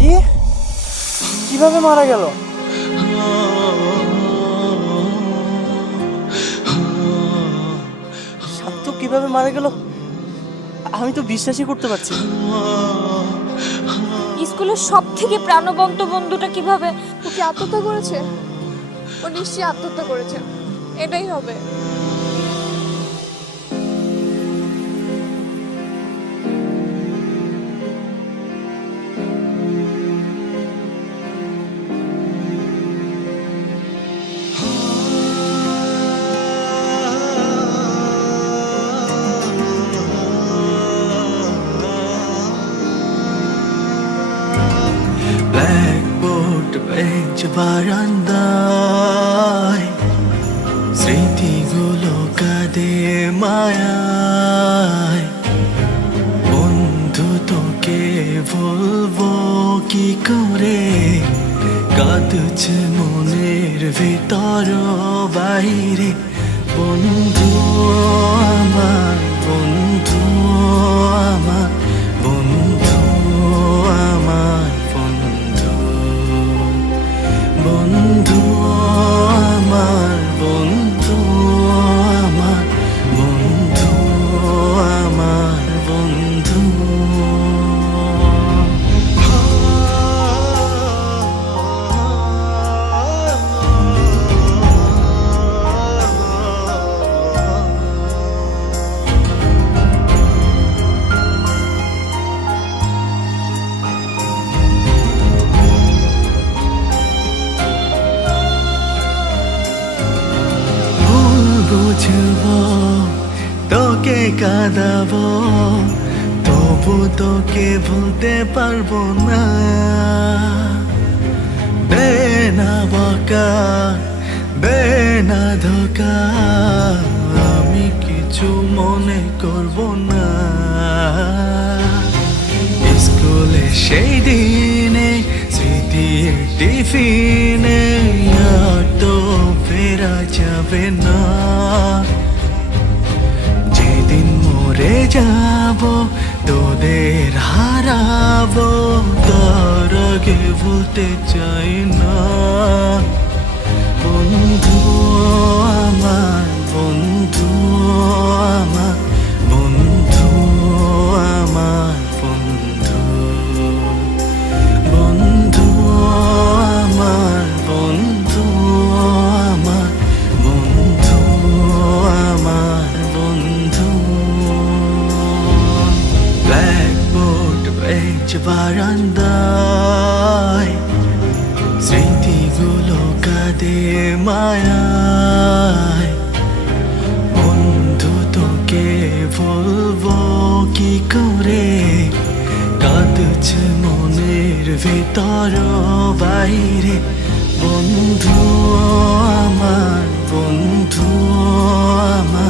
কি কিভাবে মারা গেল? সার্থক কিভাবে মারা গেল? আমি তো বিশ্বাসই করতে পারছি না। স্কুলের সব থেকে প্রাণবন্ত বন্ধুটা কিভাবে ওকে আত্মহত্যা করেছে? ও নিশ্চয়ই আত্মহত্যা করেছে, এটাই হবে। ব্ল্যাকবোর্ড বেঞ্চ বারান্দায় স্মৃতিগুলো কাঁদে মায়ায়। বন্ধু তোকে বলবো কি করে, কাঁদছে মনের ভিতর বাইরে। বন্ধু আমার, বন্ধু আমার, বন্ধু আমার, বন্ধু বন্ধু আমার, বন্ধু আমার, বন্ধু আমার, বন্ধু। বুঝবো তোকে কাঁদাবো, তবু তোকে ভুলতে পারবো না। দে না বকা, দে না ধোকা, আমি কিছু মনে করবো না। স্কুলে সেই দিনে স্মৃতির টিফিনে আর তো ফেরা যাবে না। যেদিন মরে যাব তোদের হারাবো, তার আগে ভুলতে চাই না। বন্ধু আমার, বন্ধু আমার, বন্ধু আমার, বন্ধু বন্ধু আমার, বন্ধু আমার, বন্ধু আমার, বন্ধু। ব্ল্যাকবোর্ড বেঞ্চ বারান্দায় স্মৃতিগুলো কাঁদে মায়ায়। বন্ধু তোকে বলবো কি করে, কাঁদছে মনের ভিতর বাইরে। বন্ধু আমার, বন্ধু আমার,